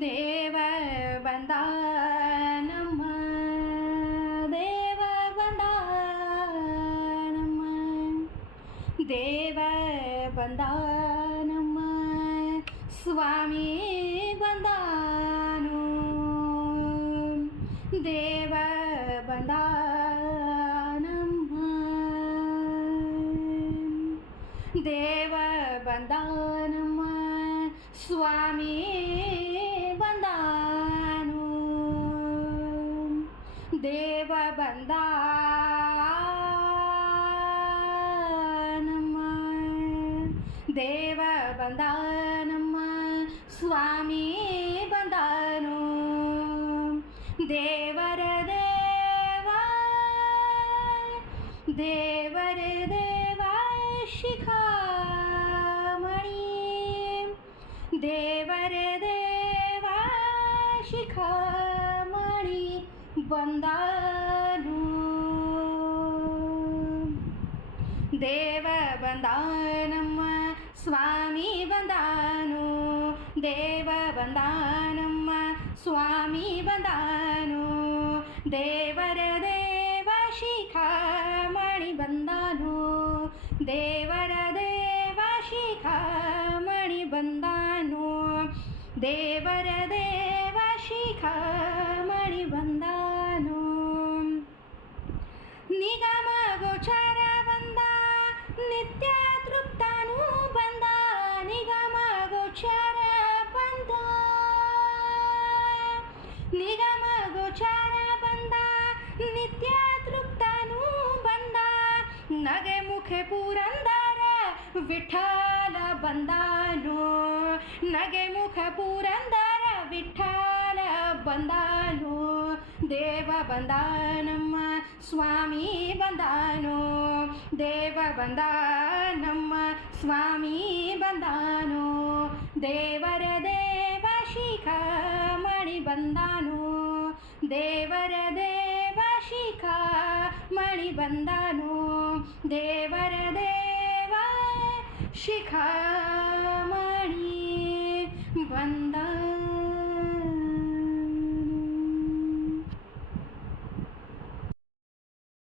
ದೇವ ಬಂದಾನಮ್ಮ ದೇವ ಬಂದಾನಮ್ಮ ದೇವ ಬಂದಾನಮ್ಮ ಸ್ವಾಮಿ ಬಂದಾನು ದೇವ ಬಂದಾನಮ್ಮ ದೇವ ಬಂದಾನಮ್ಮ ಸ್ವಾಮಿ ಬಂದಾನು ದೇವ ಬಂದಾನಮ್ಮ ದೇವ ಬಂದಾನಮ್ಮ ಸ್ವಾಮಿ ಬಂದಾನು ದೇವರ ದೇವ ದೇವರ ದೇವ ಶಿಖಾಮಣಿ ದೇವರ ದೇವ ಶಿಖಾಮಣಿ ಬಂದಾನು ದೇವ ಬಂದಾನಮ್ಮ ಸ್ವಾಮಿ ಬಂದಾನು ದೇವ ಬಂದಾನಮ್ಮ ಸ್ವಾಮಿ ಬಂದಾನು ದೇವರ ದೇವ ಶಿಖಾಮಣಿ ಬಂದಾನು ದೇವರ ದೇವ ಶಿಖಾಮಣಿ ಬಂದಾನು ದೇವರ ದೇವ ಶಿಖಾಮಣಿ ಬಂದಾನು ನಿಗಮ ಗೋಚರ ಬಂದ ನಿತ್ಯ ತೃಪ್ತನು ಬಂದ ನಿಗಮ ಗೋಚರ ಬಂದ ನಿಗಮ ಗೋಚರ ಬಂದ ನಿತ್ಯ ತೃಪ್ತನು ಬಂದ ನಗೆ ಮುಖೆ ಪುರಂದರ ವಿಠಲ ಬಂದಾನು ನಗೆ ಮುಖ ಪುರಂದರ ವಿಠಲ ಬಂದಾನು ದೇವ ಬಂದಾನಮ್ಮ ಸ್ವಾಮಿ ಬಂದಾನು ದೇವ ಬಂದಾನಮ್ಮ ಸ್ವಾಮಿ ಬಂದಾನು ದೇವರ ದೇವ ಶಿಖಾಮಣಿ ಬಂದಾನು ದೇವರ ದೇವ ಶಿಖಾಮಣಿ ಬಂದಾನು ದೇವರ ದೇವ ಶಿಖಾಮಣಿ ಬಂದಾನು